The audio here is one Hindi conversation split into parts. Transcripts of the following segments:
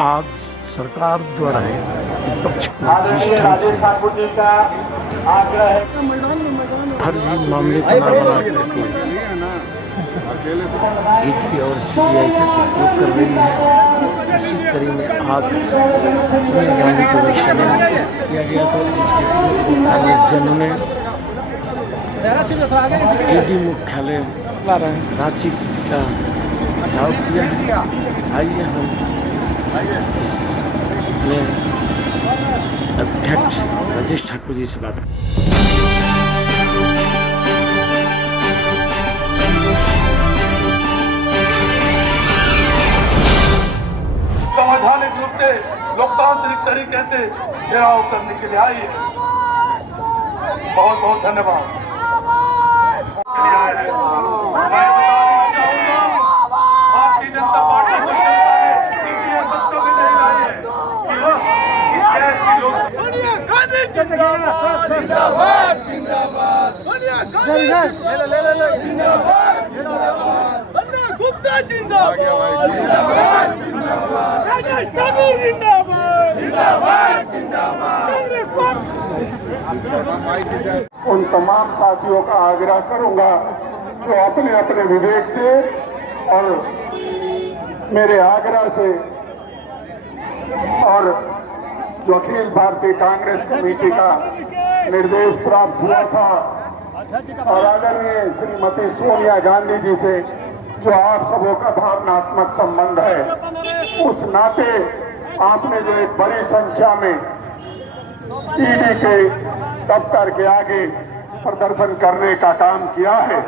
आज सरकार द्वारा विपक्ष को जिस ढंग से फर्जी मामले बना करके ईडी और सीबीआई का उपयोग कर रही है, उसी कड़ी में आज सोनिया गांधी को भी शामिल किया गया था, जिसके कांग्रेसजनों ने ईडी मुख्यालय रांची का घेराव किया है। आइए हम इसमें अध्यक्ष राजेश ठाकुर जी से बात करें। संवैधानिक रूप से लोकतांत्रिक तरीके से घेराव करने के लिए आई है। बहुत बहुत धन्यवाद। भारतीय जनता पार्टी को इसलिए सत्ता में नहीं लाई है कि वह इस देश की लोग सोनिया गांधी जिंदाबाद जिंदाबाद जिंदाबाद सोनिया गांधी जिंदाबाद जिंदाबाद गुप्ता जिंदाबाद जिंदाबाद जिंदाबाद राजेश ठाकुर जिंदाबाद जिंदाबाद जिंदाबाद। उन तमाम साथियों का आग्रह करूंगा जो अपने अपने विवेक से और मेरे आग्रह से और जो अखिल भारतीय कांग्रेस कमेटी का निर्देश प्राप्त हुआ था और आदरणीय श्रीमती सोनिया गांधी जी से जो आप सबों का भावनात्मक संबंध है, उस नाते आपने जो एक बड़ी संख्या में ईडी के दफ्तर के आगे प्रदर्शन करने का काम किया है,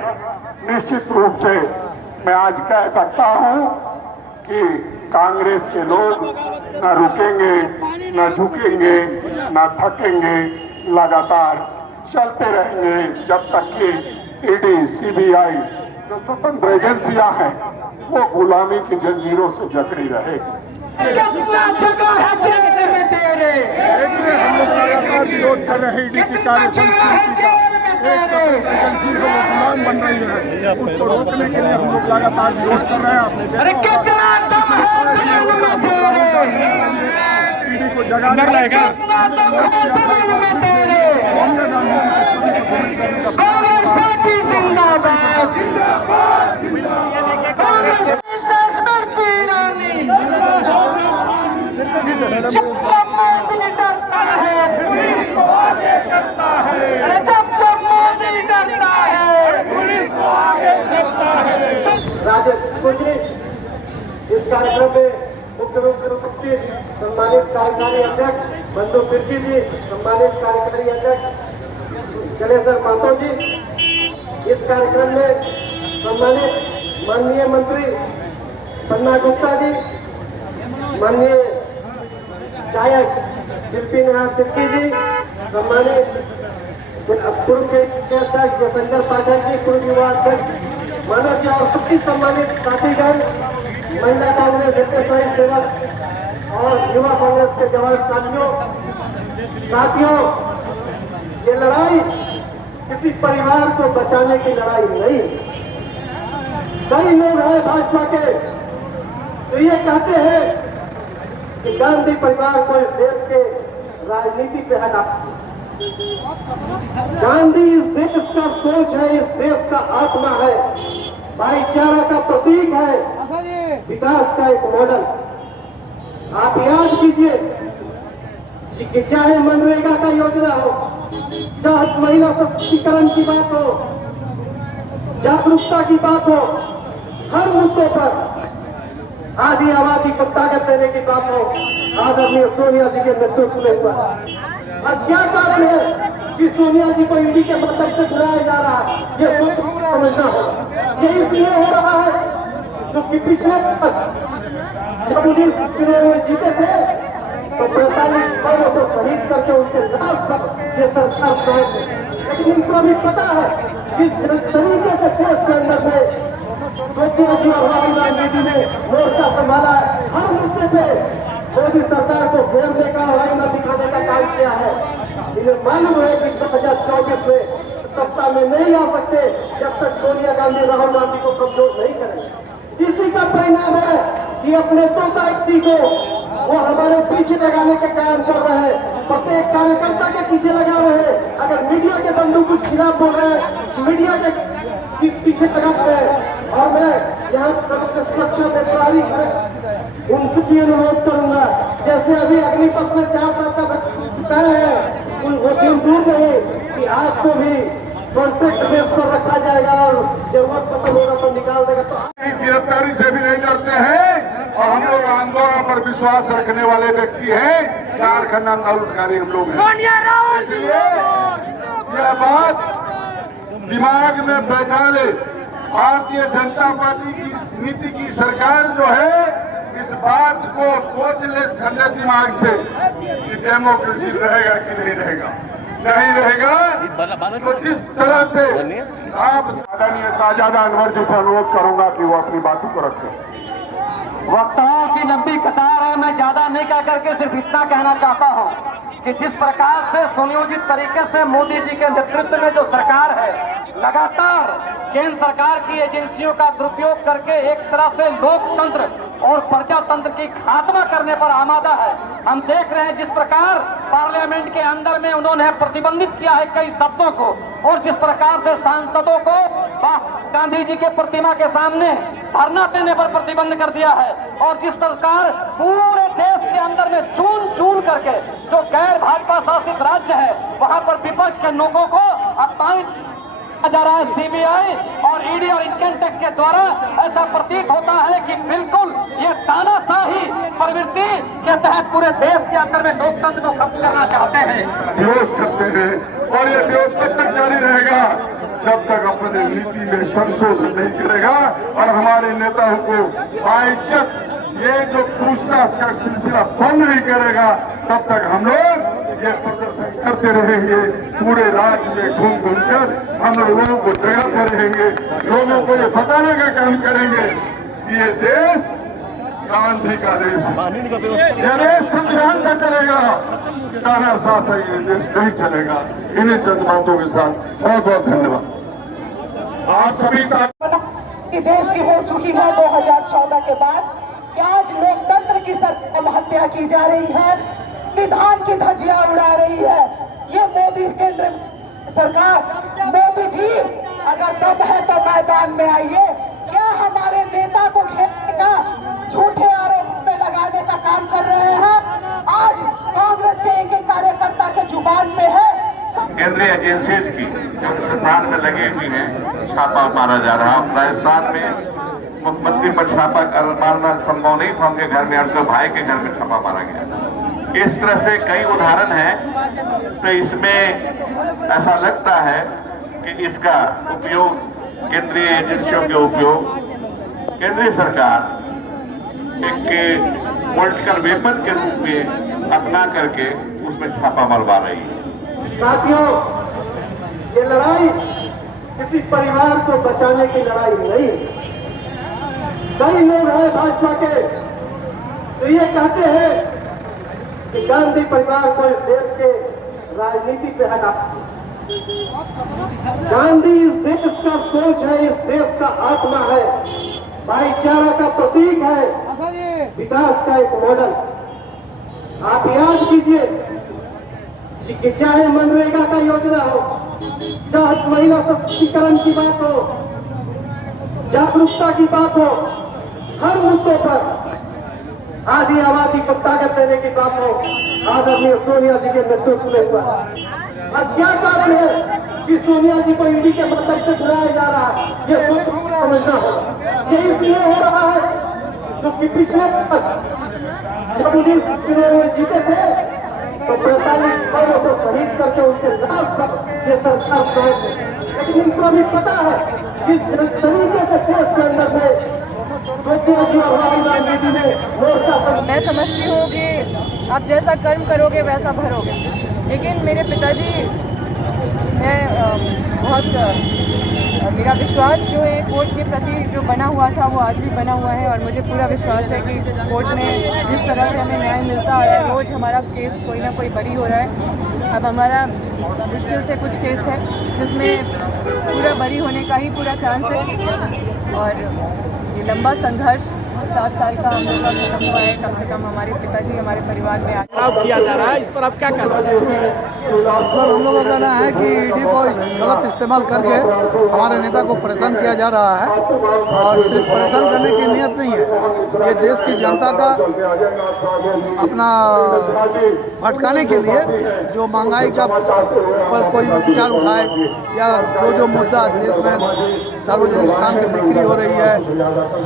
निश्चित रूप से मैं आज कह सकता हूं कि कांग्रेस के लोग न रुकेंगे, न झुकेंगे, न थकेंगे, लगातार चलते रहेंगे जब तक कि ईडी, सीबीआई जो स्वतंत्र एजेंसियां हैं वो गुलामी की जंजीरों से जकड़ी रहेगी। हम लोग लगातार विरोध कर रहे हैं ईडी की कार्य संस्कृति का। एक स्वतंत्र एजेंसी है, वो गुलाम बन रही है, उसको रोकने के लिए हम लोग लगातार विरोध कर रहे हैं। आपने ईडी को जगाने रहेगा सोनिया गांधी जी की छवि को भूमि करने का राजेश ठाकुर जी इस कार्यक्रम में मुख्य रूप से उपस्थित सम्मानित कार्यकारी अध्यक्ष बंधु तिर्की जी, सम्मानित कार्यकारी अध्यक्ष चलेश्वर महतो जी, इस कार्यक्रम में सम्मानित माननीय मंत्री पन्ना गुप्ता जी, माननीय गायक शिल्पी नेहा तिर्की जी, सम्मानित पूर्व के अध्यक्ष जयशंकर पाठक जी, पूर्व युवा अध्यक्ष मनोज जी और सभी सम्मानित साथीगण, महिला कांग्रेस स्वयं सेवक और युवा कांग्रेस के जवान साथियों, ये लड़ाई किसी परिवार को बचाने की लड़ाई नहीं है। कई लोग हैं भाजपा के तो ये कहते हैं कि गांधी परिवार को इस देश के राजनीति से हटा। गांधी इस देश का सोच है, इस देश का आत्मा है, भाईचारा का प्रतीक है, विकास का एक मॉडल। आप याद कीजिए कि चाहे मनरेगा का योजना हो, चाहे महिला सशक्तिकरण की बात हो, जागरूकता की बात हो, हर मुद्दों पर आदि आबादी को ताकत देने की बात हो, आदरणीय सोनिया जी के नेतृत्व में हुआ। आज क्या कारण है कि सोनिया जी को ईडी के मतलब से बुलाया जा रहा है, ये सोच समझना होगा। ये इसलिए हो रहा है क्योंकि पिछले जब 19 चुनाव में जीते थे तो 45 लोगों को शहीद करके उनके खिलाफ ये सरकार बनाए थे, लेकिन उनको भी पता है कि जिस तरीके से देश के अंदर में सोनिया जी और राहुल गांधी जी ने मोर्चा संभाला, हर मुद्दे पे मोदी सरकार को घेरने का और आईना दिखाने का काम किया है। इन्हें मालूम है कि 2024 में सत्ता में नहीं आ सकते जब तक सोनिया गांधी राहुल गांधी को कमजोर नहीं करेंगे। इसी का परिणाम है कि अपने दो व्यक्ति को वो हमारे पीछे लगाने के काम कर रहे हैं, प्रत्येक कार्यकर्ता के पीछे लगा रहे हैं। अगर मीडिया के बंधु कुछ खिलाफ बोल रहे हैं, मीडिया के पीछे लगा रहे हैं। और मैं यहाँ सबसे सुरक्षा में प्रहरी उनसे भी अनुरोध करूंगा, जैसे अभी अग्निपथ में 4 साल का तय है, वो दिन दूर नहीं कि आपको भी कॉन्ट्रैक्ट बेस पर रखा जाएगा और जरूरत खत्म होगा तो निकाल देगा। तो गिरफ्तारी से भी नहीं डरते हैं और हम लोग आंदोलन पर विश्वास रखने वाले व्यक्ति हैं। झारखंड आंदोलनकारी हम लोग हैं। इसलिए यह बात दिमाग में बैठा ले, भारतीय जनता पार्टी की नीति की सरकार जो है, इस बात को सोच ले ठंडे दिमाग से कि डेमोक्रेसी रहेगा कि नहीं रहेगा। नहीं रहेगा तो जिस तरह से आप आदरणीय शाहजादा अनवर जी से अनुरोध करूंगा कि वो अपनी बातों को रखें। वक्ताओं की लंबी कतार है, मैं ज्यादा नहीं कह करके सिर्फ इतना कहना चाहता हूं कि जिस प्रकार से सुनियोजित तरीके से मोदी जी के नेतृत्व में जो सरकार है, लगातार केंद्र सरकार की एजेंसियों का दुरुपयोग करके एक तरह से लोकतंत्र और प्रजातंत्र की खात्मा करने पर आमादा है। हम देख रहे हैं जिस प्रकार पार्लियामेंट के अंदर में उन्होंने प्रतिबंधित किया है कई शब्दों को, और जिस प्रकार से सांसदों को गांधी जी के प्रतिमा के सामने धरना देने पर प्रतिबंध कर दिया है, और जिस प्रकार पूरे देश के अंदर में चून चून करके जो गैर भाजपा शासित राज्य है वहां पर विपक्ष के लोगों को अपमानित जा रहा है सीबीआई और ईडी और इनकम टैक्स के द्वारा। ऐसा प्रतीत होता है कि बिल्कुल ये तानाशाही प्रवृत्ति के तहत पूरे देश के अंदर में लोकतंत्र को खत्म करना चाहते हैं, विरोध करते हैं। और ये विरोध तब तक जारी रहेगा जब तक अपने नीति में संशोधन नहीं करेगा और हमारे नेताओं को बाइज्जत ये जो पूछताछ का सिलसिला बंद नहीं करेगा, तब तक हम लोग ये प्रदर्शन करते रहेंगे। पूरे राज्य में घूम घूम कर हम लोगों को जगाते रहेंगे, लोगों को ये बताने का काम करेंगे कि ये देश गांधी का देश है, ये देश संविधान से चलेगा, तानाशाह से ये देश नहीं चलेगा। इन्हीं चंद बातों के साथ बहुत बहुत धन्यवाद। आप सभी साथ देश की हो चुकी है 2014 के बाद कि आज लोकतंत्र की हत्या की जा रही है, विधान की धज्जियां उड़ा रही है ये मोदी केंद्र सरकार। मोदी जी अगर दम है तो मैदान में आइए। क्या हमारे नेता को घेरने का, झूठे आरोप में लगाने का काम कर रहे हैं? आज कांग्रेस के एक कार्यकर्ता के जुबान पे है केंद्रीय एजेंसीज की जो अनुसंधान में लगी हुई है, छापा मारा जा रहा है। राजस्थान में मुख्यमंत्री पर छापा मारना संभव नहीं था, उनके घर में, उनके भाई के घर में छापा मारा गया। इस तरह से कई उदाहरण हैं। तो इसमें ऐसा लगता है कि इसका उपयोग, केंद्रीय एजेंसियों के उपयोग केंद्रीय सरकार एक पॉलिटिकल वेपन के रूप में अपना करके उसमें छापा मरवा रही है। साथियों, ये लड़ाई किसी परिवार को बचाने की लड़ाई नहीं है। कई लोग हैं भाजपा के तो ये कहते हैं कि गांधी परिवार को इस देश के राजनीति से हटा। गांधी इस देश का सोच है, इस देश का आत्मा है, भाईचारा का प्रतीक है, विकास का एक मॉडल। आप याद कीजिए कि चाहे मनरेगा का योजना हो, चाहे महिला सशक्तिकरण की बात हो, जागरूकता की बात हो, हर मुद्दों पर आधी आबादी को ताकत देने की बात हो, आदरणीय सोनिया जी के नेतृत्व में हुआ। आज क्या कारण है कि सोनिया जी को ईडी के मतलब से बुलाया जा रहा है? ये सोच समझना होगा। ये इसलिए हो रहा है क्योंकि पिछले जब उन्हीं चुनाव में जीते थे तो 45 लोगों को शहीद करके उनके लाभ तक ये सरकार बनाए। लेकिन इनको भी पता है कि जिस तरीके से देश के अंदर में सोनिया जी और राहुल गांधी जी ने मोर्चा, मैं समझती हूँ कि आप जैसा कर्म करोगे वैसा भरोगे। लेकिन मेरे पिताजी, मैं मेरा विश्वास जो है कोर्ट के प्रति जो बना हुआ था वो आज भी बना हुआ है, और मुझे पूरा विश्वास है कि कोर्ट में जिस तरह से हमें न्याय मिलता आ रहा है, रोज़ हमारा केस कोई ना कोई बरी हो रहा है। अब हमारा मुश्किल से कुछ केस है जिसमें पूरा बरी होने का ही पूरा चांस है, और ये लंबा संघर्ष 7 साल का हम लोग का खत्म हुआ है। कम से कम हमारे पिताजी हमारे परिवार में आ किया जा रहा है, इस पर आप क्या कहना चाहते हैं? इस पर हम लोगों का कहना है कि ईडी को गलत इस्तेमाल करके हमारे नेता को परेशान किया जा रहा है, और सिर्फ परेशान करने की नीयत नहीं है, ये देश की जनता का अपना भटकाने के लिए जो महंगाई का पर कोई विचार उठाए, या जो मुद्दा देश में सार्वजनिक स्थान की बिक्री हो रही है,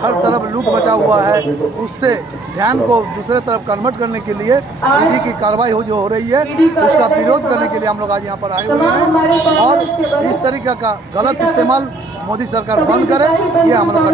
हर तरफ लूट मचा हुआ है, उससे ध्यान को दूसरे तरफ कन्वर्ट करने के लिए ईडी की कार्रवाई जो हो रही है, उसका विरोध करने के लिए हम लोग आज यहाँ पर आए हुए हैं। और इस तरीके का गलत इस्तेमाल मोदी सरकार बंद करे, ये हम लोग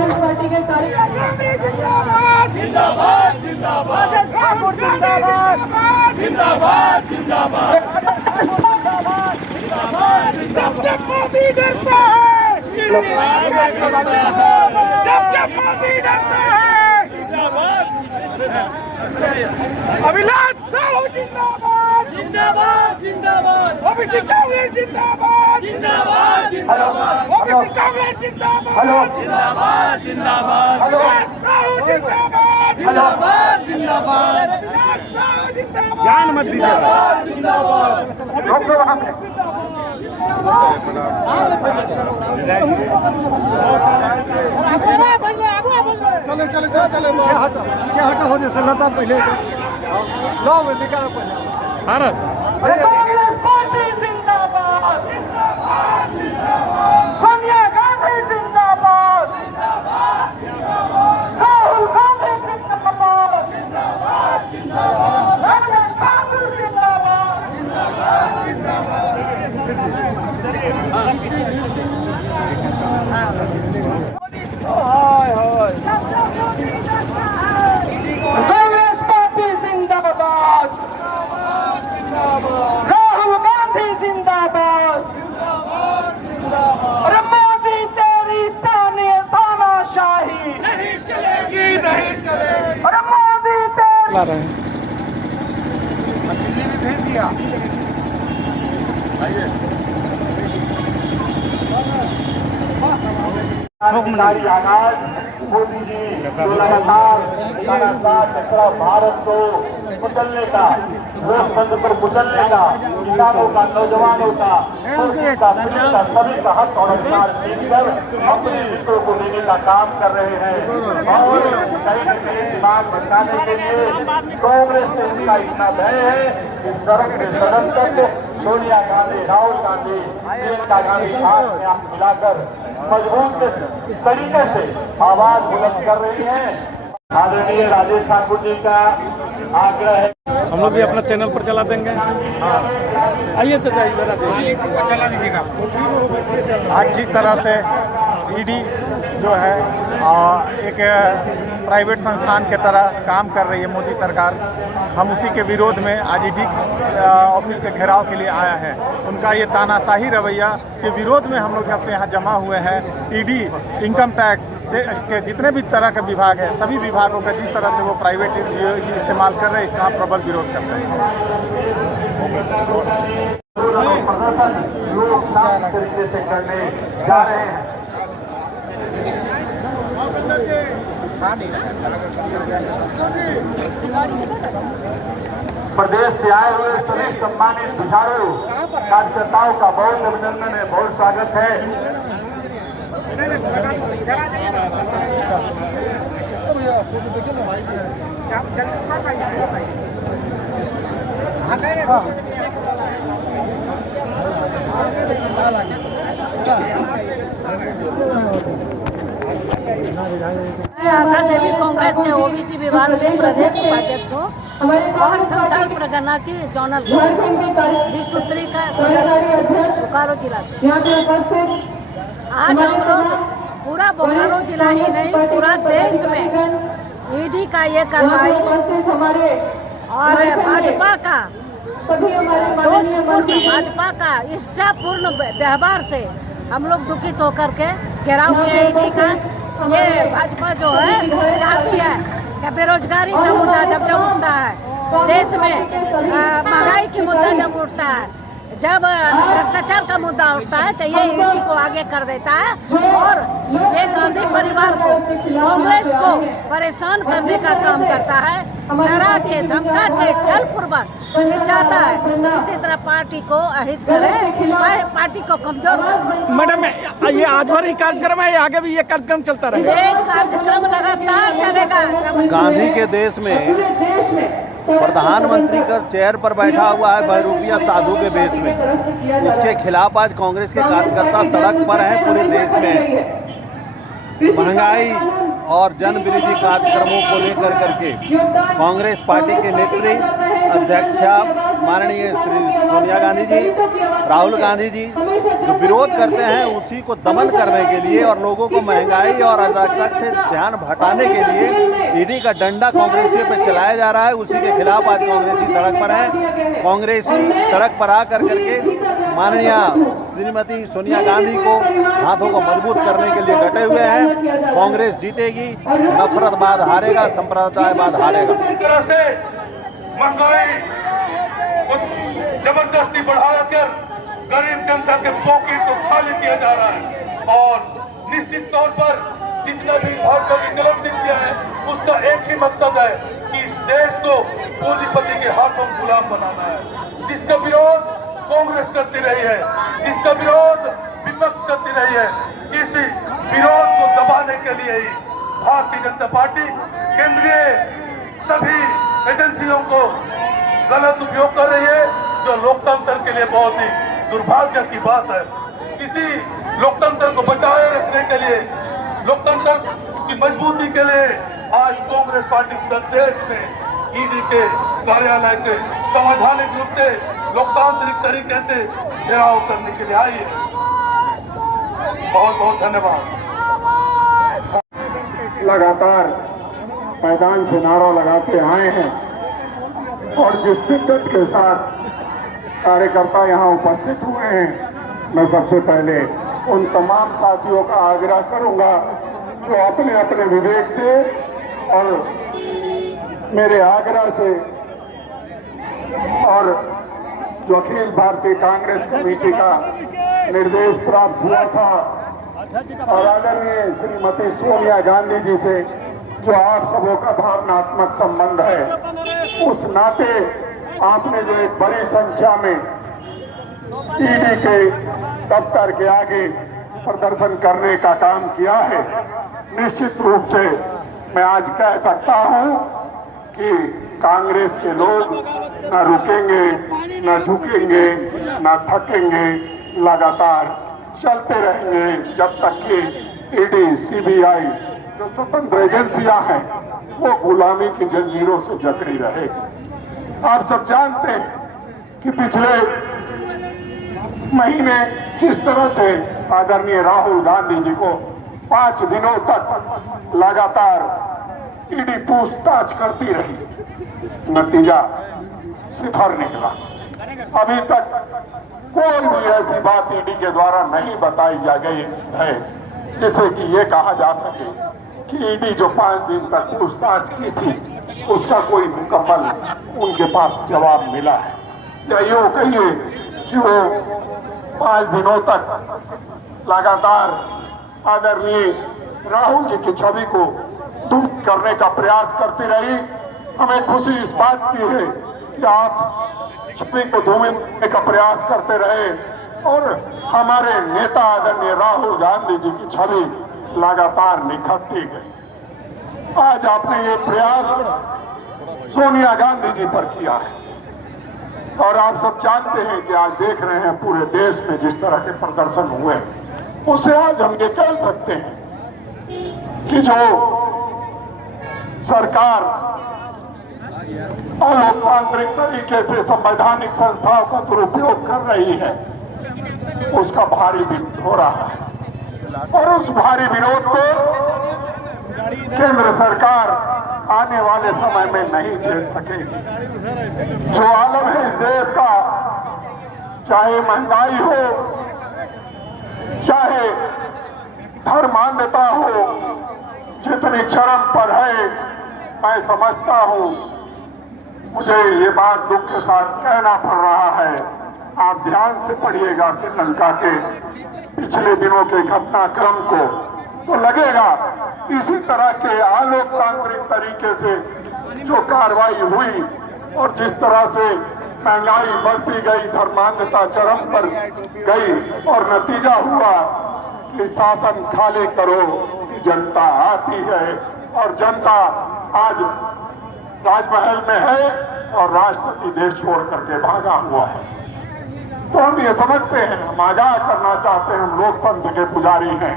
अविनाश साहू जिंदाबाद जिंदाबाद जिंदाबाद ओबीसी कांग्रेस जिंदाबाद जिंदाबाद जिंदाबाद ओबीसी कांग्रेस जिंदाबाद जिंदाबाद जिंदाबाद अविनाश साहू जिंदाबाद जिंदाबाद जिंदाबाद अविनाश साहू जिंदाबाद जान मत दीजिए जिंदाबाद चले चले चले चले क्या हटा होने से लता पहले लो में निकाल पहले भारत कांग्रेस पार्टी जिंदाबाद सोनिया गांधी जिंदाबाद राहुल गांधी जिंदाबाद राजेश ठाकुर जिंदाबाद कांग्रेस पार्टी जिंदाबाद राहुल गांधी जिंदाबाद अरे मोदी तेरी तानाशाही नहीं चलेगी नहीं चलेगी अरे मोदी तेरी दिल्ली में भेज दिया। आगाज मोदी जी जो लगातार भारत को कुचलने का, लोकतंत्र पर कुचलने का, किसानों का, नौजवानों का, पुलिस का सभी का हक और अधिकार छीनकर अपने हितों को लेने का काम कर रहे हैं। और कहीं न कहीं दिमाग भटकाने के लिए कांग्रेस से उनका इतना भय है कि सड़क से सदन तक सोनिया गांधी, राहुल गांधी, प्रियंका गांधी हाथ में हाथ मिलाकर मजबूत तरीके से आवाज बुलंद कर रही है। आदरणीय राजेश ठाकुर जी का आग्रह है, हम लोग भी अपना चैनल पर चला देंगे। हाँ आइए तो चला दीजिएगा। आज जिस तरह से ईडी जो है एक प्राइवेट संस्थान के तरह काम कर रही है मोदी सरकार, हम उसी के विरोध में आज ईडी ऑफिस के घेराव के लिए आया है। उनका ये तानाशाही रवैया के विरोध में हम लोग जब से यहाँ जमा हुए हैं। ईडी इनकम टैक्स के जितने भी तरह के विभाग हैं, सभी विभागों का जिस तरह से वो प्राइवेट इस्तेमाल कर रहे हैं, इसका हम प्रबल विरोध करते हैं। तरीके से करने जा रहे हैं। प्रदेश से आए हुए सभी सम्मानित जुझारू कार्यकर्ताओं का बहुत अभिनंदन है, बहुत स्वागत है। आशा देवी कांग्रेस के ओबीसी विभाग के प्रदेश उपाध्यक्ष हूँ और संथाल परगना की जोनल विश्वत्री का बोकारो जिला से। आज हम लोग पूरा बोकारो जिला ही नहीं, पूरा देश में ईडी का ये कार्रवाई और भाजपा का दोषपूर्ण, भाजपा का ईर्ष्यापूर्ण व्यवहार से हम लोग दुखित होकर के घेराव किया ईडी का। ये भाजपा जो है चाहती है कि बेरोजगारी का मुद्दा जब उठता है, देश में महंगाई की मुद्दा जब उठता है, जब भ्रष्टाचार का मुद्दा उठता है तो ये ईडी को आगे कर देता है और ये गांधी परिवार को, कांग्रेस को परेशान करने का काम करता है। डरा के, धमका के, छलपूर्वक ये चाहता है किसी तरह पार्टी को अहित करे, पार्टी को कमजोर करे। मैडम, ये आज भर ही कार्यक्रम है या आगे भी ये कार्यक्रम चलता रहेगा? ये कार्यक्रम लगातार चलेगा। गांधी के देश में प्रधानमंत्री का चेयर पर बैठा हुआ है बहरूपिया साधु के बेस में, उसके खिलाफ आज कांग्रेस के कार्यकर्ता सड़क पर हैं पूरे देश में। महंगाई और जन विरोधी कार्यक्रमों को लेकर करके कांग्रेस पार्टी के नेत्री अध्यक्षा माननीय श्री सोनिया गांधी जी, राहुल गांधी जी जो विरोध करते हैं उसी को दमन करने के लिए और लोगों को महंगाई और अराजकता से ध्यान हटाने के लिए ईडी का डंडा कांग्रेसियों पर चलाया जा रहा है। उसी के खिलाफ आज कांग्रेसी सड़क पर है। कांग्रेसी सड़क पर आ करके माननीय श्रीमती सोनिया गांधी को हाथों को मजबूत करने के लिए डटे हुए हैं। कांग्रेस जीतेगी, नफरतवाद हारेगा, संप्रदायवाद हारेगा। इस तरह से महंगाई को जबरदस्ती बढ़ाकर गरीब जनता के पॉकेट को खाली किया जा रहा है और निश्चित तौर पर जितना भी भाजपा की कलम दिख गया है उसका एक ही मकसद है कि इस देश को पूंजीपति के हाथों गुलाम बनाना है। जिसका विरोध कांग्रेस करती रही है, जिसका विरोध विपक्ष करती रही है, इसी विरोध को दबाने के लिए ही भारतीय जनता पार्टी केंद्रीय सभी एजेंसियों को गलत उपयोग कर रही है, जो लोकतंत्र के लिए बहुत ही दुर्भाग्य की बात है। इसी लोकतंत्र को बचाए रखने के लिए, लोकतंत्र की मजबूती के लिए आज कांग्रेस पार्टी पूरे देश में ईडी के कार्यालय के संवैधानिक रूप से लोकतांत्रिक तरीके से घेराव करने के लिए आई है। बहुत बहुत धन्यवाद। लगातार मैदान से नारा लगाते आए हैं और जिस शिद्दत के साथ कार्यकर्ता यहाँ उपस्थित हुए हैं, मैं सबसे पहले उन तमाम साथियों का आग्रह करूंगा जो अपने अपने विवेक से और मेरे आग्रह से और जो अखिल भारतीय कांग्रेस कमेटी का निर्देश प्राप्त हुआ था और आदरणीय श्रीमती सोनिया गांधी जी से जो आप सबों का भावनात्मक संबंध है, उस नाते आपने जो एक बड़ी संख्या में ईडी के दफ्तर के आगे प्रदर्शन करने का काम किया है, निश्चित रूप से मैं आज कह सकता हूं कि कांग्रेस के लोग न रुकेंगे, न झुकेंगे, न थकेंगे, लगातार चलते रहेंगे जब तक कि ईडी, सीबीआई जो स्वतंत्र एजेंसियां हैं वो गुलामी की जंजीरों से जकड़ी रहेगी। आप सब जानते हैं कि पिछले महीने किस तरह से आदरणीय राहुल गांधी जी को 5 दिनों तक लगातार ईडी पूछताछ करती रही, नतीजा सिफर निकला। अभी तक कोई भी ऐसी बात ईडी के द्वारा नहीं बताई जा गई है जिससे कि ये कहा जा सके कि ईडी जो 5 दिन तक पूछताछ की थी उसका कोई मुकम्मल उनके पास जवाब मिला है, या यूं कहिए कि वो 5 दिनों तक लगातार आदरणीय राहुल जी की छवि को दूर करने का प्रयास करती रही। हमें खुशी इस बात की है कि आप छवि को धूमिल का प्रयास करते रहे और हमारे नेता आदरणीय राहुल गांधी जी की छवि लगातार निखरती गई। आज आपने ये प्रयास सोनिया गांधी जी पर किया है और आप सब जानते हैं कि आज देख रहे हैं पूरे देश में जिस तरह के प्रदर्शन हुए, उससे आज हम ये कह सकते हैं कि जो सरकार अलोकतांत्रिक तरीके से संवैधानिक संस्थाओं का दुरुपयोग कर रही है उसका भारी विरोध हो रहा है और उस भारी विरोध को केंद्र सरकार आने वाले समय में नहीं झेल सकेगी। जो आलम है इस देश का, चाहे महंगाई हो, चाहे धर्मांधता हो, जितनी चरम पर है, मैं समझता हूं, मुझे ये बात दुख के साथ कहना पड़ रहा है आप ध्यान से पढ़िएगा श्रीलंका के पिछले दिनों के घटनाक्रम को, तो लगेगा इसी तरह के अलोकतांत्रिक तरीके से जो कार्रवाई हुई और जिस तरह से महंगाई बढ़ती गई, धर्मांधता चरम पर गई और नतीजा हुआ कि शासन खाली करो कि जनता आती है और जनता आज राजमहल में है और राष्ट्रपति देश छोड़ करके भागा हुआ है। तो हम ये समझते हैं, हम आगाह करना चाहते हैं, हम लोकतंत्र के पुजारी हैं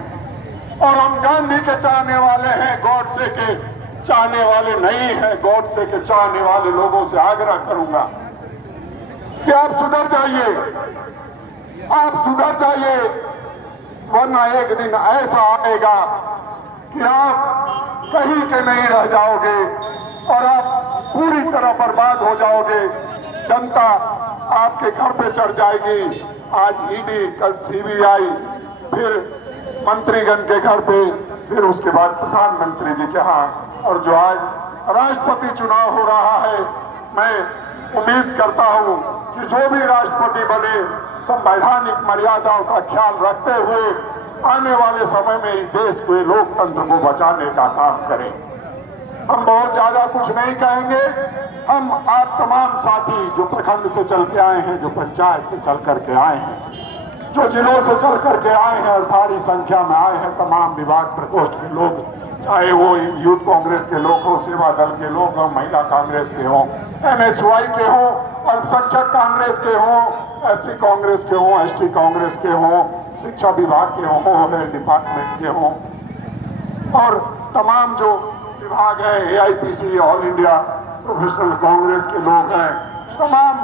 और हम गांधी के चाहने वाले हैं, गॉडसे के चाहने वाले नहीं हैं। गॉडसे के चाहने वाले लोगों से आग्रह करूंगा कि आप सुधर जाइए, आप सुधर जाइए, वरना एक दिन ऐसा आएगा कि आप कहीं के नहीं रह जाओगे और आप पूरी तरह बर्बाद हो जाओगे। जनता आपके घर पे चढ़ जाएगी। आज ईडी, कल सीबीआई, फिर मंत्रीगण के घर पे, फिर उसके बाद प्रधानमंत्री जी के यहाँ, और जो आज राष्ट्रपति चुनाव हो रहा है, मैं उम्मीद करता हूं कि जो भी राष्ट्रपति बने संवैधानिक मर्यादाओं का ख्याल रखते हुए आने वाले समय में इस देश के लोकतंत्र को बचाने का काम करें। हम बहुत ज्यादा कुछ नहीं कहेंगे। हम आप तमाम साथी जो प्रखंड से चल के आए हैं, जो पंचायत से चल करके आए हैं, जो जिलों से चल करके आए हैं और भारी संख्या में आए हैं, तमाम विभाग प्रकोष्ठ के लोग, चाहे वो यूथ कांग्रेस के लोग हो, सेवा दल के लोग हो, महिला कांग्रेस के हो, MSY के हो, अल्पसंख्यक कांग्रेस के हो, SC कांग्रेस के हो, ST कांग्रेस के हो, शिक्षा विभाग के हो, हेल्थ डिपार्टमेंट के हो, और तमाम जो विभाग है, AIPC, all India professional Congress के लोग हैं, तमाम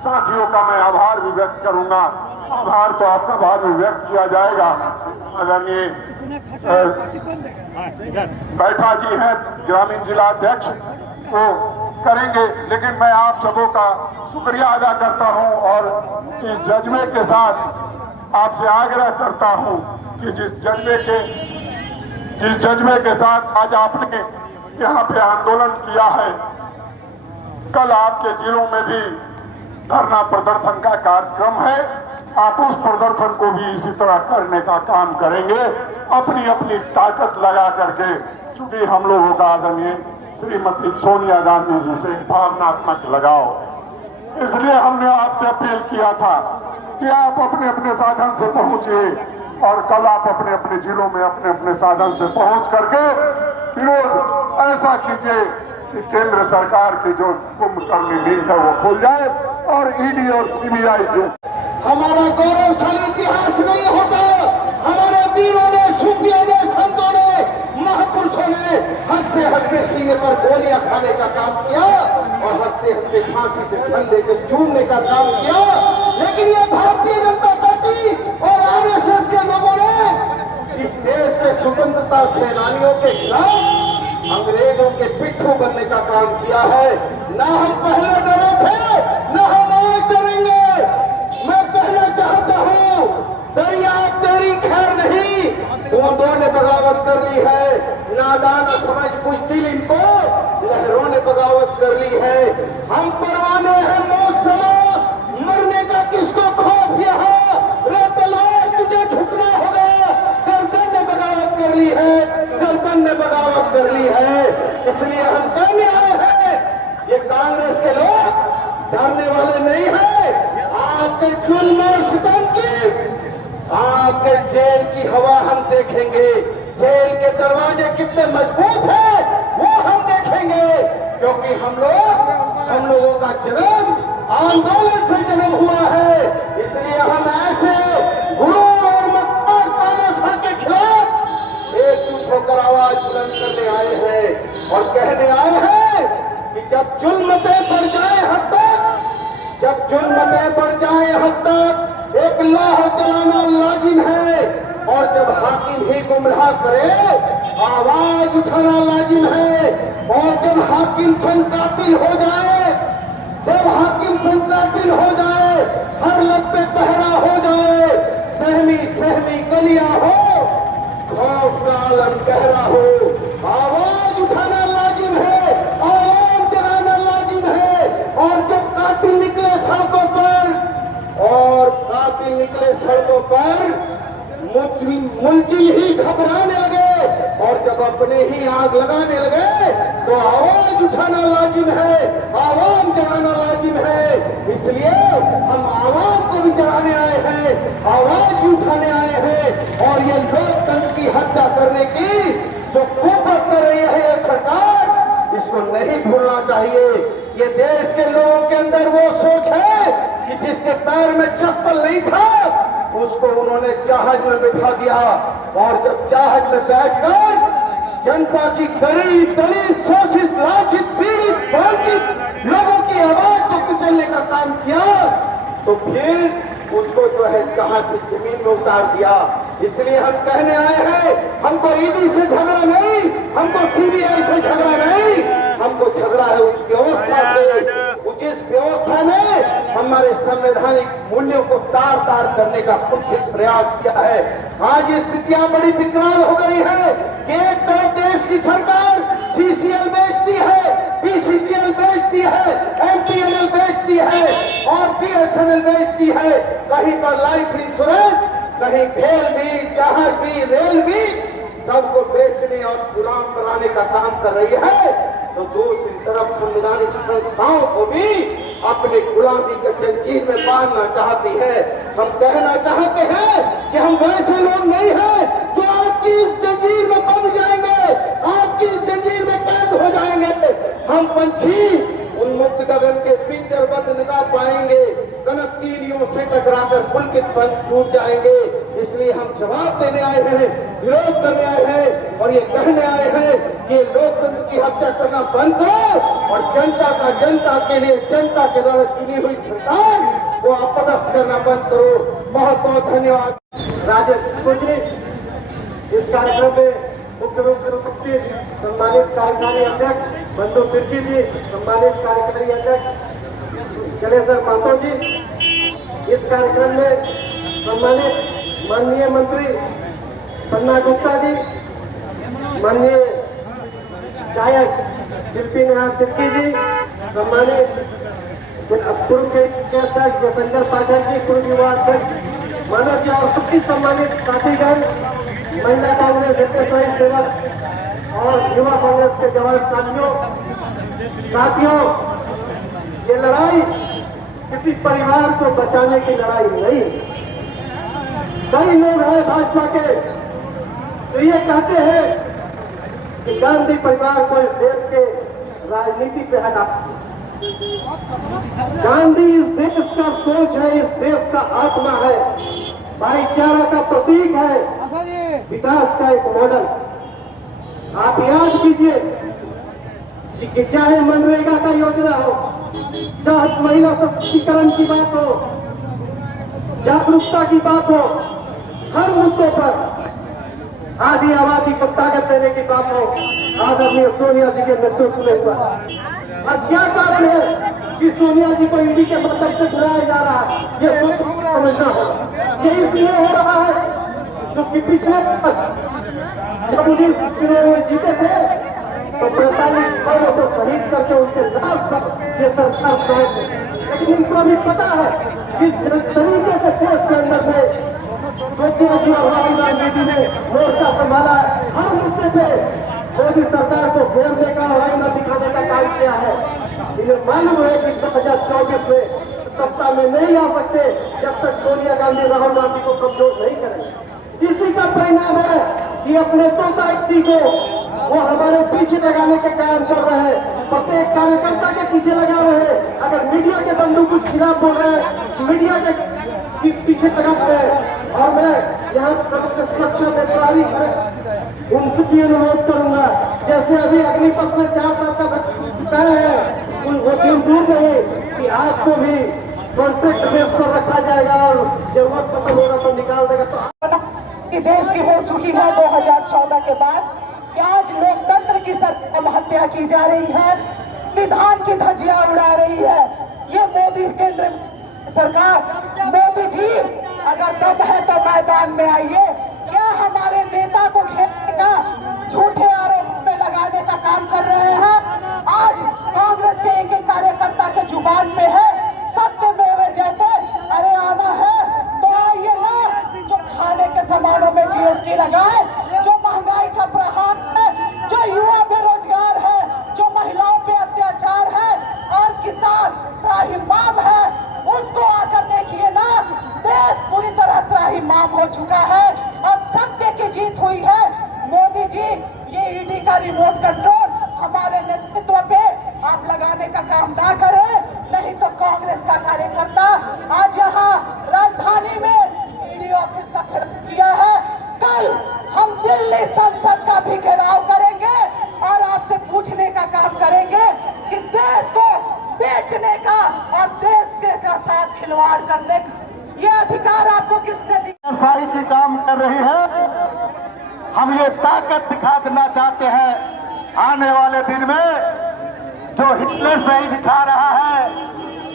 साथियों का मैं आभार भी व्यक्त करूंगा। आभार तो आपका बाद में व्यक्त किया जाएगा। आदरणीय बैठा जी हैं ग्रामीण जिला अध्यक्ष, वो करेंगे, लेकिन मैं आप सबों का शुक्रिया अदा करता हूं और इस जज्बे के साथ आपसे आग्रह करता हूं कि जिस जज्बे के साथ आज आपने यहाँ पे आंदोलन किया है, कल आपके जिलों में भी धरना प्रदर्शन का कार्यक्रम है। आप उस प्रदर्शन को भी इसी तरह करने का काम करेंगे, अपनी अपनी ताकत लगा करके, चूंकि हम लोगों का आदरणीय श्रीमती सोनिया गांधी जी से भावनात्मक लगाव, इसलिए हमने आपसे अपील किया था कि आप अपने अपने साधन से पहुंचिए और कल आप अपने अपने जिलों में अपने अपने साधन से पहुंच करके विरोध ऐसा कीजिए कि केंद्र सरकार की जो कुंभकर्णी नींद है वो खुल जाए और ईडी और सीबीआई जो हमारा गौरवशाली इतिहास नहीं होता। हमारे वीरों ने, सूफियों ने, संतों ने, महापुरुषों ने हंसते हंसते सीने पर गोलियां खाने का काम किया और हंसते हंसते फांसी के फंदे को चूमने का काम किया। लेकिन ये भारतीय जनता पार्टी और RSS के लोगों ने इस देश के स्वतंत्रता सेनानियों के खिलाफ अंग्रेजों के पिट्ठू बनने का काम किया है। ना हम पहले डरे थे, ना हम आज डरेंगे। मैं कहना चाहता हूँ, दरिया तेरी खैर नहीं, बूंदों ने बगावत कर ली है। नादान समझ बुझदिल इनको लहरों ने बगावत कर ली है। हम परवाने हैं मौसम, मरने का किसको खौफ यहाँ, रे तलवार तुझे झुकना होगा। गर्दन ने बगावत कर ली है, गर्दन ने बगावत कर ली है। इसलिए हम कहने आए हैं, ये कांग्रेस के लोग डरने वाले नहीं है। आपके जुल्म और सितम की, आपके जेल की हवा हम देखेंगे। जेल के दरवाजे कितने मजबूत हैं वो हम देखेंगे, क्योंकि हम लोगों का जन्म आंदोलन से जन्म हुआ है। इसलिए हम ऐसे गुरु और मक्कार तानाशाह के खिलाफ एकजुट होकर आवाज बुलंद करने आए हैं और कहने आए हैं कि जब जुल्मतें बढ़ जाए हद तक, जब जुल्मतें बढ़ जाए हद तक एक लाह चलाना लाजिम है, और जब हाकिम ही गुमराह करे आवाज उठाना लाजिम है। और जब हाकिम फनकातिल हो जाए, जब हाकिम फनकातिल हो जाए, हर लब्बे पहरा हो जाए, सहमी सहमी गलियां हो, खौफ का आलम गहरा हो, आवाज उठाना लाजिम है, आवाज जगाना लाजिम है। और जब कातिल निकले सड़कों पर गिराने लगे और जब अपने ही आग लगाने लगे तो आवाज उठाना लाजिम है, आवाम जगाना लाजिम है। इसलिए हम आवाम को भी जगाने आए हैं, आवाज भी उठाने आए हैं और ये लोकतंत्र की हत्या करने की जो कुपत कर रही है ये सरकार, इसको नहीं भूलना चाहिए। ये देश के लोगों के अंदर वो सोच है कि जिसके पैर में चप्पल नहीं था उसको उन्होंने जहाज में बिठा दिया और जब जहाज में बैठकर जनता की गरीब दलित शोषित लांछित पीड़ित वंचित लोगों की आवाज को कुचलने का काम किया तो फिर उसको जो है जहाज से जमीन में उतार दिया। इसलिए हम कहने आए हैं, हमको ईडी से झगड़ा नहीं, हमको सीबीआई से झगड़ा नहीं, हमको झगड़ा है उस व्यवस्था से, जिस व्यवस्था ने हमारे संवैधानिक मूल्यों को तार तार करने का प्रयास किया है। आज स्थितियां बड़ी विकराल हो गई है कि एक तरफ देश की सरकार सीसीएल बेचती है, बीसीसीएल बेचती है, एमटीएनएल बेचती है और बीएसएनएल बेचती है। कहीं पर लाइफ इंश्योरेंस, कहीं भेल भी, जहाज भी, रेल भी सबको बेचने और गुलाम बनाने का काम कर रही है तो दूसरी तरफ संवैधानिक संस्थाओं को भी अपने गुलामी के जंजीर में बांधना चाहती है। हम कहना चाहते हैं कि हम वैसे लोग नहीं हैं जो आपकी इस जंजीर में बंध जाएंगे, आपकी इस जंजीर में कैद हो जाएंगे। हम पंछी उन्मुक्त गगन के पिंजर बंद निगाह पाएंगे, कनक तीलियों से टकराकर पुलकित बंद टूट जाएंगे। इसलिए हम जवाब देने आए हैं, विरोध करने आए हैं और ये कहने आए हैं कि लोकतंत्र की हत्या करना बंद करो और जनता के लिए जनता के द्वारा चुनी हुई सरकार को अपदस्थ करना बंद करो। बहुत बहुत धन्यवाद। राजेश ठाकुर जी, इस कार्यक्रम में मुख्य रूप से उपस्थित सम्मानित कार्यकारी अध्यक्ष बंधु तिर्की जी, सम्मानित कार्यकारी अध्यक्ष जलेश्वर महतो जी, इस कार्यक्रम में सम्मानित माननीय मंत्री पन्ना गुप्ता जी, माननीय गायक शिल्पी नेहा तिर्की जी, सम्मानित पूर्व के अध्यक्ष जयशंकर पाठक जी, पूर्व युवा अध्यक्ष मानव जी और सभी सम्मानित साथीगण, महिला कांग्रेस स्वयं सेवक और युवा कांग्रेस के जवान साथियों, ये लड़ाई किसी परिवार को बचाने की लड़ाई नहीं। कई लोग हैं भाजपा के तो ये कहते हैं कि गांधी परिवार को इस देश के राजनीति से हटा। गांधी इस देश का सोच है, इस देश का आत्मा है, भाईचारा का प्रतीक है, विकास का एक मॉडल। आप याद कीजिए कि चाहे मनरेगा का योजना हो, चाहे महिला सशक्तिकरण की बात हो, जागरूकता की बात हो, हर मुद्दों पर आधी आबादी को ताकत देने की बात हो, आदरणीय सोनिया जी के नेतृत्व में हुआ। आज क्या कारण है कि सोनिया जी को ईडी के मतलब से बुलाया जा रहा है, ये सोच समझना होगा। ये इसलिए हो रहा है क्योंकि पिछले जब 19 चुनाव में जीते थे तो 45 लोगों को शहीद करके उनके लाभ पर ये सरकार कायम है। लेकिन इनको भी पता है कि जिस तरीके से देश के अंदर में सोनिया जी और राहुल गांधी जी ने मोर्चा संभाला, हर मुद्दे पे मोदी सरकार को घेरने का और आईना दिखाने का काम किया है। इन्हें मालूम है कि 2024 में सत्ता में नहीं आ सकते जब तक सोनिया गांधी राहुल गांधी को कमजोर नहीं करेंगे। इसी का परिणाम है कि अपने तोता इक्ति को वो हमारे पीछे लगाने के काम कर रहे हैं, प्रत्येक कार्यकर्ता के पीछे लगा रहे हैं। अगर मीडिया के बंधु कुछ खिलाफ बोल रहे हैं, मीडिया के पीछे लगा रहे हैं। और मैं यहाँ सुरक्षा में प्रहरी उनसे भी अनुरोध करूंगा, जैसे अभी अग्निपथ में 4 साल का तय है, वो दिन दूर नहीं कि आपको भी कॉन्ट्रैक्ट बेस पर रखा जाएगा और जरूरत खत्म होगा तो निकाल देगा। तो कि देश की हो चुकी है 2014 के बाद कि आज लोकतंत्र की हत्या की जा रही है, विधान की धज्जियां उड़ा रही है ये मोदी केंद्र सरकार। मोदी जी अगर दम है तो मैदान में आइए। क्या हमारे नेता को घेरने का, झूठे आरोप में लगाने का काम कर रहे हैं? आज कांग्रेस के एक एक कार्यकर्ता के जुबान में है सत्यमेव जयते, अरे आना है तो आइए ना, जो खाने के सामानों में जीएसटी लगाए, जो रिमोट कंट्रोल हमारे नेतृत्व पे आप लगाने का काम ना करें, नहीं तो कांग्रेस का कार्यकर्ता आज यहाँ राजधानी में ईडी ऑफिस का घेराव किया है। कल हम दिल्ली संसद का भी घेराव करेंगे और आपसे पूछने का काम करेंगे कि देश को बेचने का और देश के का साथ खिलवाड़ करने का ये अधिकार आपको किसने दिया? शाही की काम कर रही है। हम ये ताकत दिखा देना चाहते हैं आने वाले दिन में जो हिटलर शाही दिखा रहा है,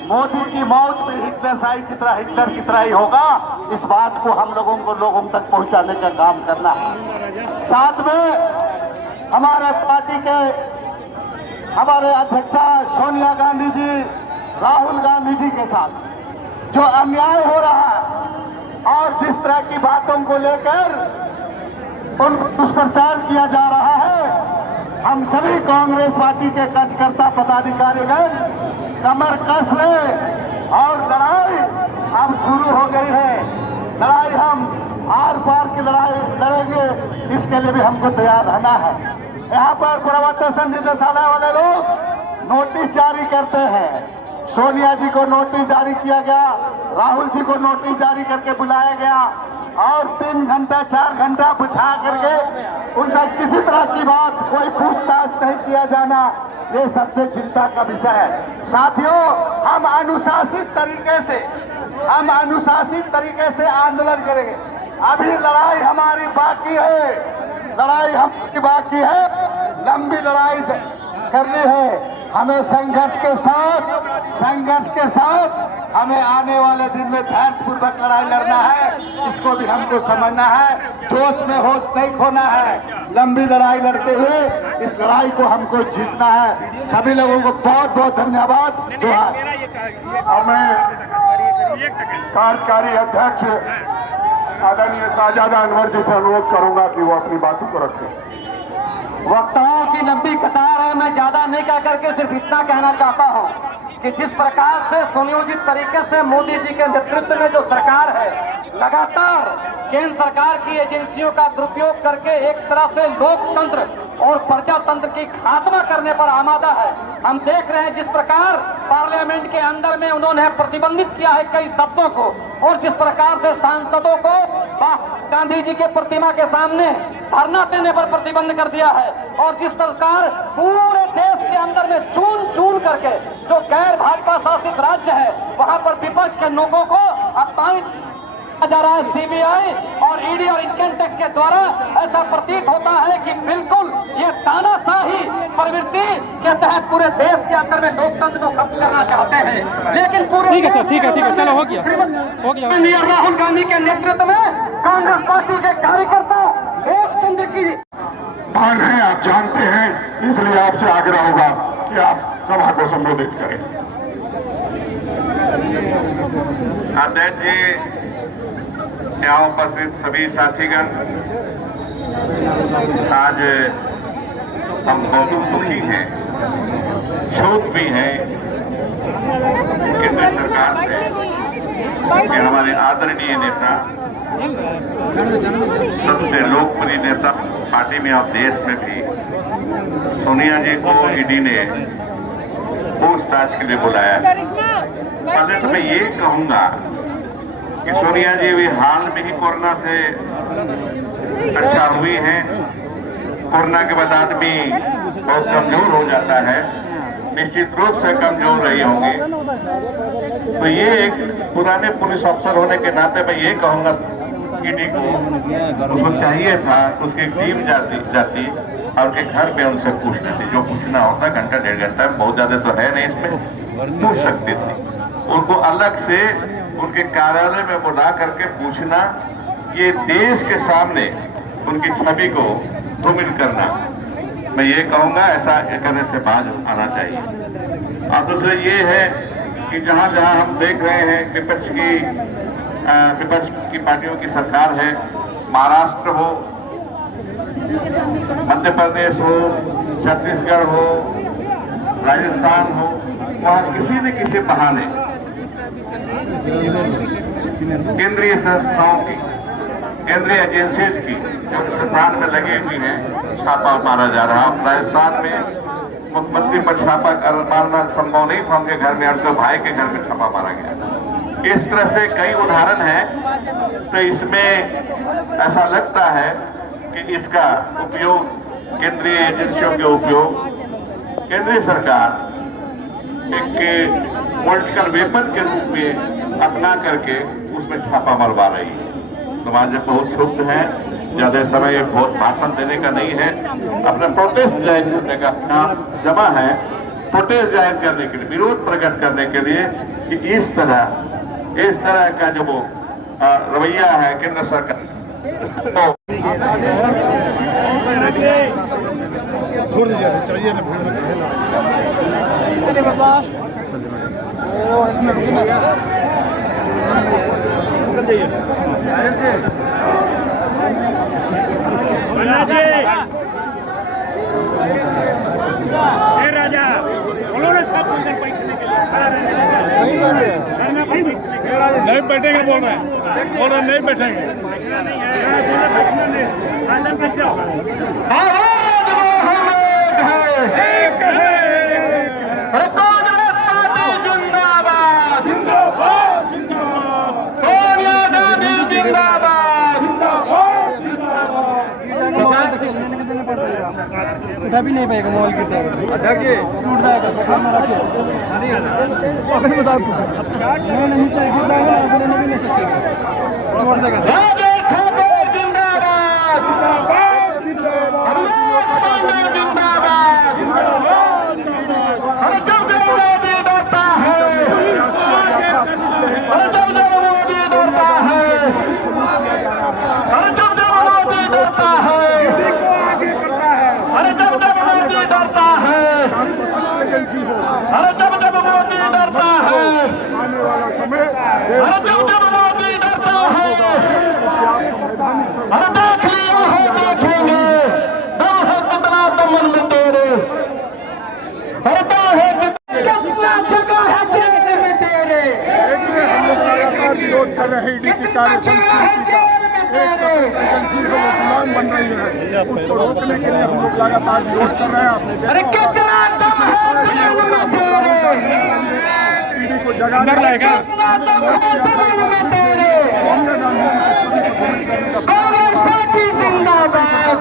मोदी की मौत भी हिटलर शाही की तरह हिटलर की तरह ही होगा। इस बात को हम लोगों तक पहुंचाने का काम करना है। साथ में हमारे पार्टी के हमारे अध्यक्षा सोनिया गांधी जी, राहुल गांधी जी के साथ जो अन्याय हो रहा है और जिस तरह की बातों को लेकर उन दुष्प्रचार किया जा रहा है, हम सभी कांग्रेस पार्टी के कार्यकर्ता पदाधिकारीगण कमर कस ले और लड़ाई अब शुरू हो गई है। लड़ाई हम आर पार की लड़ाई लड़ेंगे, इसके लिए भी हमको तैयार रहना है। यहाँ पर प्रवर्तन निदेशालय वाले लोग नोटिस जारी करते हैं। सोनिया जी को नोटिस जारी किया गया, राहुल जी को नोटिस जारी करके बुलाया गया और 3 घंटा 4 घंटा बिठा करके उनसे किसी तरह की बात कोई पूछताछ नहीं किया जाना, ये सबसे चिंता का विषय है। साथियों, हम अनुशासित तरीके से आंदोलन करेंगे। अभी लड़ाई हमारी बाकी है, लंबी लड़ाई करनी है। हमें संघर्ष के साथ हमें आने वाले दिन में धैर्यपूर्वक लड़ाई लड़ना है। इसको भी हमको समझना है, जोश में होश नहीं खोना है। लंबी लड़ाई लड़ते हुए इस लड़ाई को हमको जीतना है। सभी लोगों को बहुत बहुत धन्यवाद। जो है मैं कार्यकारी अध्यक्ष आदरणीय साजादा अनवर जी से अनुरोध करूंगा कि वो अपनी बातों को रखें। वक्ताओं की लंबी कतार है, मैं ज्यादा नहीं कह करके सिर्फ इतना कहना चाहता हूं कि जिस प्रकार से सुनियोजित तरीके से मोदी जी के नेतृत्व में जो सरकार है, लगातार केंद्र सरकार की एजेंसियों का दुरुपयोग करके एक तरह से लोकतंत्र और प्रजातंत्र की खात्मा करने पर आमादा है। हम देख रहे हैं जिस प्रकार पार्लियामेंट के अंदर में उन्होंने प्रतिबंधित किया है कई शब्दों को, और जिस प्रकार से सांसदों को गांधी जी के प्रतिमा के सामने धरना देने पर प्रतिबंध कर दिया है, और जिस प्रकार पूरे देश के अंदर में चून करके जो गैर भाजपा शासित राज्य है वहां पर विपक्ष के लोगों को अपमानित जा रहा है सीबीआई और ईडी और इनकम टैक्स के द्वारा। ऐसा प्रतीत होता है कि बिल्कुल ये तानाशाही प्रवृत्ति के तहत पूरे देश के अंदर में लोकतंत्र को खत्म करना चाहते हैं। लेकिन पूरे ठीक है चलो हो गया। राहुल गांधी के नेतृत्व में कांग्रेस पार्टी के कार्यकर्ता लोकतंत्र की भाग हैं, आप जानते हैं, इसलिए आपसे आग्रह होगा कि आप सभा को संबोधित करें। अध्यक्ष जी, यहाँ उपस्थित सभी साथीगण, आज हम बहुत दुखी हैं, शोक भी हैं केंद्र सरकार से कि हमारे आदरणीय नेता, सबसे लोकप्रिय नेता पार्टी में और देश में भी, सोनिया जी को ईडी ने पूछताछ के लिए बुलाया। पहले तो मैं ये कहूंगा कि सोनिया जी भी हाल में ही कोरोना से अच्छा हुई हैं। कोरोना के बाद आदमी बहुत कमजोर हो जाता है, निश्चित रूप से कमजोर रही होंगी। तो ये एक पुराने पुलिस अफसर होने के नाते मैं ये कहूंगा ईडी को, उसको चाहिए था उसकी टीम जाती और उनके घर में उनसे पूछ लेती, जो पूछना होता घंटा 1.5 घंटा, बहुत ज्यादा तो है नहीं इसमें, पूछ सकती थी। उनको अलग से उनके कार्यालय में बुला करके पूछना, ये देश के सामने उनकी छवि को धूमिल करना, मैं ये कहूंगा ऐसा करने से बाज आना चाहिए। और दूसरा ये है कि जहां जहां हम देख रहे हैं विपक्ष की पार्टियों की सरकार है, महाराष्ट्र हो, मध्य प्रदेश हो, छत्तीसगढ़ हो, राजस्थान हो, वहां किसी न किसी बहाने केंद्रीय संस्थाओं की, केंद्रीय एजेंसीज की जो अनुसंधान में लगी हुई हैं छापा मारा जा रहा है। राजस्थान में मुख्यमंत्री पर छापा मारना संभव नहीं था, उनके घर में, उनके भाई के घर में छापा मारा गया। इस तरह से कई उदाहरण हैं। तो इसमें ऐसा लगता है कि इसका उपयोग केंद्रीय एजेंसियों के उपयोग केंद्रीय सरकार एक पॉलिटिकल वेपन के रूप में अपना करके उसमें छापा मरवा रही है। समाज बहुत क्षुब्ध है। ज्यादा समय ये ठोस भाषण देने का नहीं है, अपना प्रोटेस्ट जाहिर करने का काम जमा है, प्रोटेस्ट जाहिर करने के लिए, विरोध प्रकट करने के लिए कि इस तरह का जो रवैया है केंद्र सरकार। छोड़ दीजिए, चाहिए ना राजा बोलो ना, नहीं बैठेंगे, बोल रहे हैं, नहीं बैठेंगे। कैसे होगा? उठा भी नहीं पाएगा मोबाइल की तरह, टूट जाएगा। अपने बताओ नहीं सकते, अरे जब जब मोदी डरता है, आने वाला समय, अरे जब जब मोदी डरता है, अरे देख लिया है, देखेंगे, दम है कितना दमन में तेरे, अरे दम है कितना जगह है जेल में तेरे। हम लोग लगातार विरोध कर रहे हैं ईडी की कार्य संस्कृति का। एजेंसी से गुलाम बन रही है, उसको रोकने के लिए हम लोग लगातार विरोध कर रहे हैं। आपने ईडी को जगाना रहेगा। कांग्रेस पार्टी जिंदाबाद।